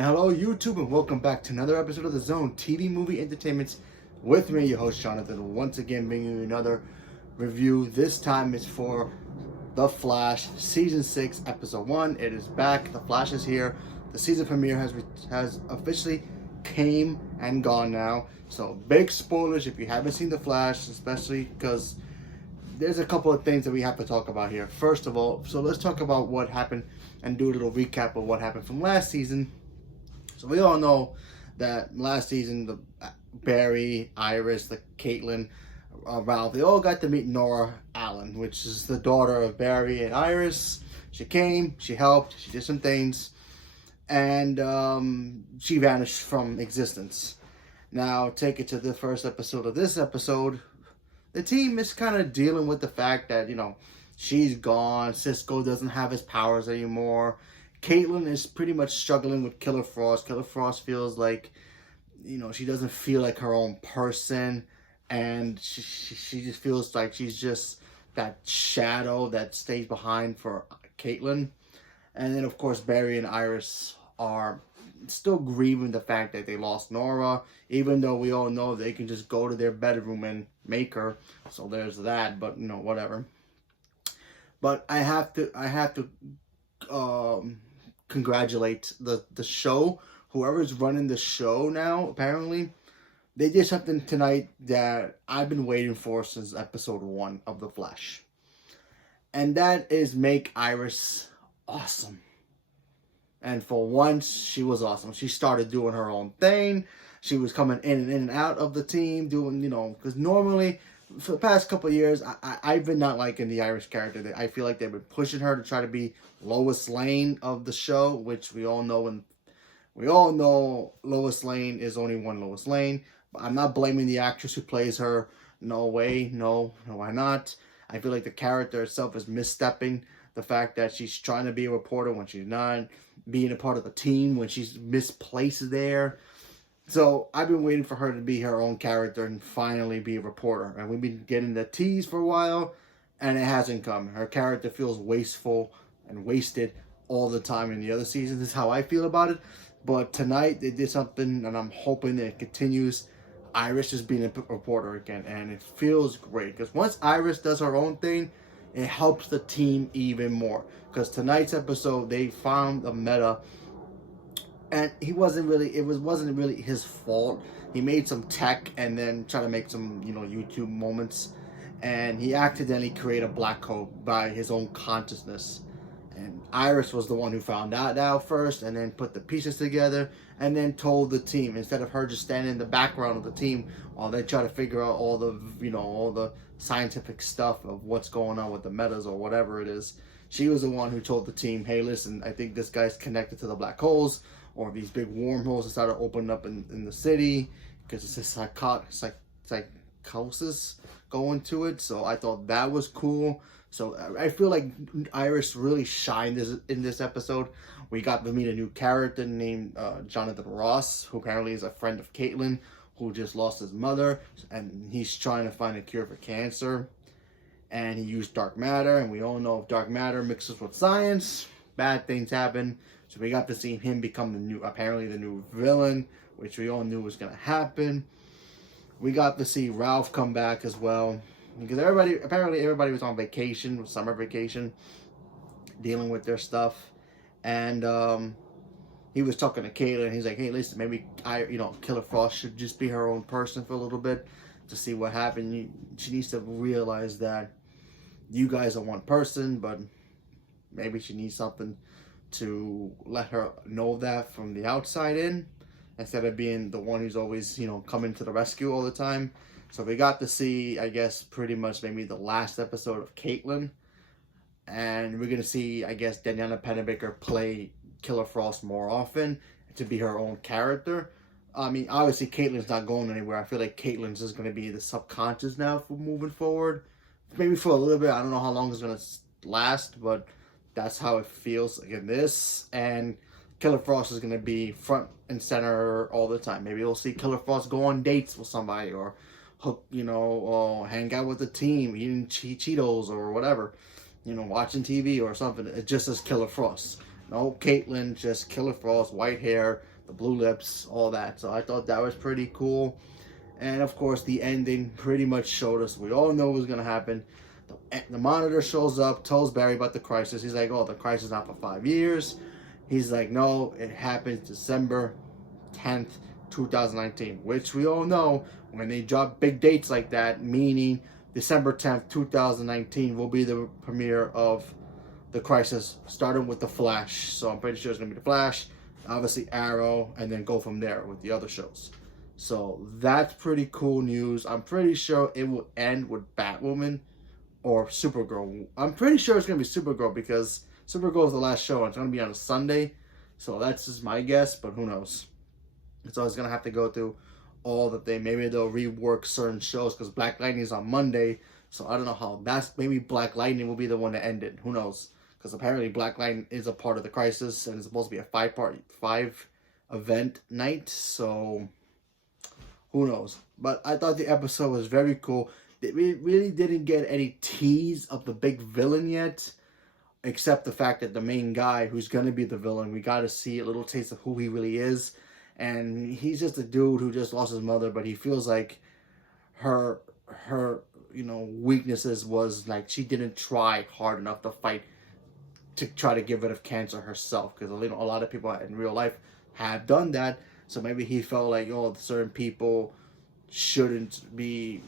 And hello, YouTube, and welcome back to another episode of The Zone TV Movie Entertainment with me, your host, Jonathan. Once again, bringing you another review. This time it's for The Flash, Season 6, Episode 1. It is back. The Flash is here. The season premiere has officially came and gone now. So, big spoilers if you haven't seen The Flash, especially because there's a couple of things that we have to talk about here. First of all, so let's talk about what happened and do a little recap of what happened from last season. So we all know that last season, the Barry, Iris, the Caitlin, Ralph, they all got to meet Nora Allen, which is the daughter of Barry and Iris. She came, she helped, she did some things, and she vanished from existence. Now, take it to the first episode of this episode. The team is kind of dealing with the fact that, she's gone. Cisco doesn't have his powers anymore. Caitlin is pretty much struggling with Killer Frost. Killer Frost feels like, she doesn't feel like her own person. And she just feels like she's just that shadow that stays behind for Caitlin. And then, of course, Barry and Iris are still grieving the fact that they lost Nora. Even though we all know they can just go to their bedroom and make her. So there's that, but, whatever. But I have to congratulate the show. Whoever's running the show now, apparently, they did something tonight that I've been waiting for since episode 1 of The Flash. And that is make Iris awesome. And for once, she was awesome. She started doing her own thing. She was coming in and out of the team, doing, because normally, for the past couple of years, I've been not liking the Iris character. I feel like they've been pushing her to try to be Lois Lane of the show, which we all know. And we all know Lois Lane is only one Lois Lane. But I'm not blaming the actress who plays her. No way. No, why not? I feel like the character itself is misstepping. The fact that she's trying to be a reporter when she's not, being a part of the team when she's misplaced there. So I've been waiting for her to be her own character and finally be a reporter. And we've been getting the tease for a while, and it hasn't come. Her character feels wasteful and wasted all the time in the other seasons. This is how I feel about it. But tonight they did something, and I'm hoping that it continues. Iris is being a reporter again, and it feels great. Because once Iris does her own thing, it helps the team even more. Because tonight's episode, they found a meta, and it wasn't really his fault. He made some tech and then tried to make some, YouTube moments. And he accidentally created a black hole by his own consciousness. And Iris was the one who found that out first and then put the pieces together and then told the team. Instead of her just standing in the background of the team while they try to figure out all the scientific stuff of what's going on with the metas or whatever it is. She was the one who told the team, hey, listen, I think this guy's connected to the black holes or these big wormholes that started opening up in the city because it's a psychosis going to it. So I thought that was cool. So I feel like Iris really shined in this episode. We got to meet a new character named Jonathan Ross, who apparently is a friend of Caitlin, who just lost his mother, and he's trying to find a cure for cancer. And he used dark matter, and we all know if dark matter mixes with science, bad things happen. So we got to see him become the new villain, which we all knew was going to happen. We got to see Ralph come back as well. Because everybody was on vacation, summer vacation, dealing with their stuff. And he was talking to Caitlin. He's like, hey, listen, maybe Killer Frost should just be her own person for a little bit to see what happened. She needs to realize that you guys are one person, but maybe she needs something to let her know that from the outside in, instead of being the one who's always, coming to the rescue all the time. So we got to see, I guess, pretty much maybe the last episode of Caitlin. And we're going to see, I guess, Daniela Pennebaker play Killer Frost more often to be her own character. I mean, obviously, Caitlin's not going anywhere. I feel like Caitlin's is going to be the subconscious now for moving forward. Maybe for a little bit. I don't know how long it's going to last, but that's how it feels in this. And Killer Frost is going to be front and center all the time. Maybe we'll see Killer Frost go on dates with somebody or or hang out with the team, eating Cheetos or whatever, watching TV or something. It just says Killer Frost. No Caitlyn, just Killer Frost, white hair, the blue lips, all that. So I thought that was pretty cool. And of course, the ending pretty much showed us. We all know what was going to happen. The Monitor shows up, tells Barry about the crisis. He's like, oh, the crisis is not for 5 years. He's like, no, it happens December 10th, 2019. Which we all know, when they drop big dates like that, meaning December 10th, 2019 will be the premiere of the crisis, starting with The Flash. So I'm pretty sure it's going to be The Flash, obviously Arrow, and then go from there with the other shows. So that's pretty cool news. I'm pretty sure it will end with Batwoman or Supergirl. I'm pretty sure it's going to be Supergirl because Supergirl is the last show and it's going to be on a Sunday. So that's just my guess, but who knows. So it's going to have to go through all that maybe they'll rework certain shows because Black Lightning is on Monday. So I don't know how maybe Black Lightning will be the one to end it. Who knows? Because apparently Black Lightning is a part of the crisis and it's supposed to be a 5 event night. So who knows? But I thought the episode was very cool. We really didn't get any tease of the big villain yet, except the fact that the main guy who's going to be the villain, we got to see a little taste of who he really is. And he's just a dude who just lost his mother, but he feels like her weaknesses was like she didn't try hard enough to fight to try to get rid of cancer herself, because a lot of people in real life have done that. So maybe he felt like, oh, certain people shouldn't be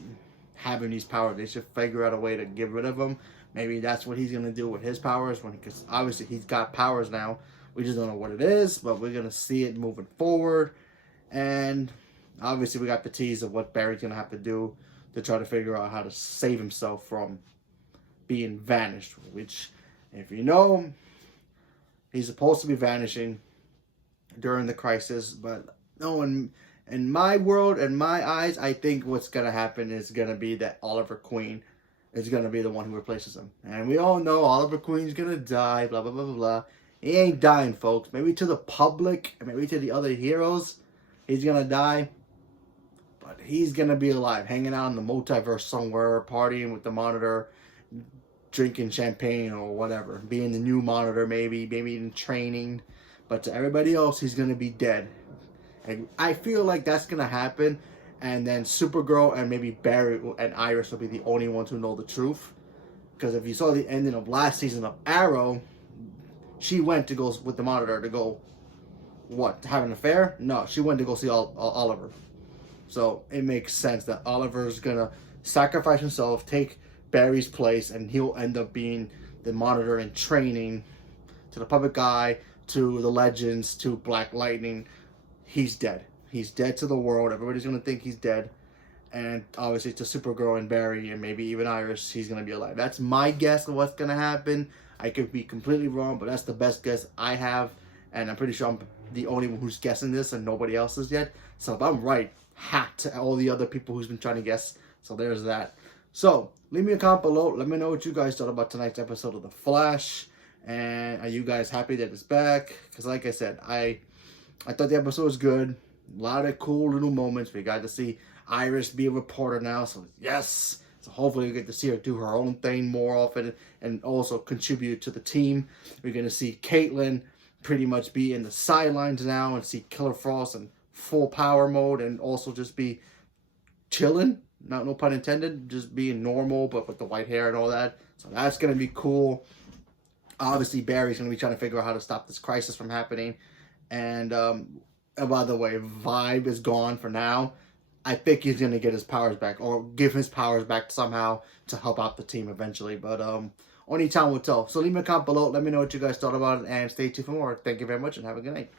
having these powers. They should figure out a way to get rid of them. Maybe that's what he's going to do with his powers, because obviously he's got powers now. We just don't know what it is, but we're going to see it moving forward. And obviously we got the tease of what Barry's going to have to do to try to figure out how to save himself from being vanished, which, if you know, he's supposed to be vanishing during the crisis, but no, in my world, in my eyes, I think what's going to happen is going to be that Oliver Queen is going to be the one who replaces him. And we all know Oliver Queen's going to die, blah, blah, blah, blah, blah. He ain't dying, folks. Maybe to the public, maybe to the other heroes, he's going to die. But he's going to be alive, hanging out in the multiverse somewhere, partying with the Monitor, drinking champagne or whatever, being the new Monitor, maybe in training. But to everybody else, he's going to be dead. And I feel like that's going to happen. And then Supergirl and maybe Barry and Iris will be the only ones who know the truth. Because if you saw the ending of last season of Arrow, she went to go with the Monitor to go, what, to have an affair? No, she went to go see Oliver. So it makes sense that Oliver's going to sacrifice himself, take Barry's place, and he'll end up being the Monitor in training to the public eye, to the Legends, to Black Lightning. He's dead. He's dead to the world. Everybody's going to think he's dead. And obviously to Supergirl and Barry and maybe even Iris, he's going to be alive. That's my guess of what's going to happen. I could be completely wrong, but that's the best guess I have. And I'm pretty sure I'm the only one who's guessing this and nobody else is yet. So if I'm right, hat to all the other people who's been trying to guess. So there's that. So leave me a comment below. Let me know what you guys thought about tonight's episode of The Flash. And are you guys happy that it's back? Because like I said, I thought the episode was good. A lot of cool little moments. We got to see Iris be a reporter now. So yes. So hopefully we get to see her do her own thing more often and also contribute to the team. We're going to see Caitlyn pretty much be in the sidelines now and see Killer Frost in full power mode and also just be chilling. No pun intended. Just being normal, but with the white hair and all that. So that's going to be cool. Obviously, Barry's going to be trying to figure out how to stop this crisis from happening. And by the way, Vibe is gone for now. I think he's going to get his powers back or give his powers back somehow to help out the team eventually. But only time will tell. So leave me a comment below. Let me know what you guys thought about it and stay tuned for more. Thank you very much and have a good night.